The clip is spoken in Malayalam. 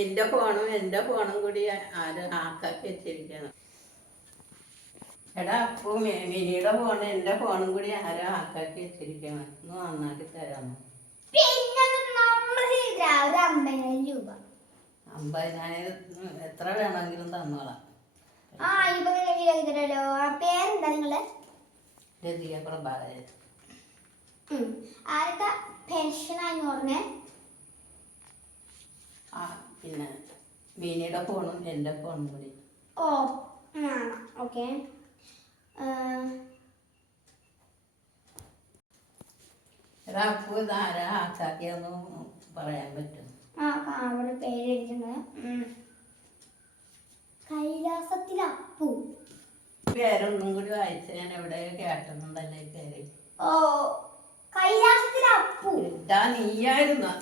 നിന്റെ ഫോണും എൻ്റെ ഫോണും കൂടി ആര് ഹാക്കാക്കി വെച്ചിരിക്കണം. എടാ അപ്പു മിനിയുടെ ഫോണും എൻ്റെ ഫോണും കൂടി ആരോ ഹാക്കാക്കി വെച്ചിരിക്കണം. ഒന്ന് നന്നാക്കി തരാമോ? പിന്നെ നമ്മൾ ചെയ്താ ഒരു 50,000 രൂപ. 50,000 എത്ര വേണമെങ്കിലും തന്നോളാം. ആ ഇപ്പൊ തരല്ലോ. ആ പേരെന്താ നിങ്ങള്? രതിക പ്രഭാകരൻ. ആരൊക്കെ പെൻഷനായി പറഞ്ഞേ? ആ പിന്നെ മിനിയുടെ ഫോണും എൻ്റെ ഫോണും കൂടി. ഓ ഓക്കെ. എടാ അപ്പു ഇത് ആരാ ഹാക്കാക്കിയെന്ന് പറയാൻ പറ്റും? അവിടെ പേരെഴുതുന്നത് കൈലാസത്തിൽ അപ്പു. പേരൊന്നും കൂടി വായിച്ച് ഞാൻ എവിടെ കേട്ടിട്ടുണ്ടല്ലേ പേര്. ഓ കൈലാസത്തിൽ അപ്പു. ഇട്ടാ നീയായിരുന്നു.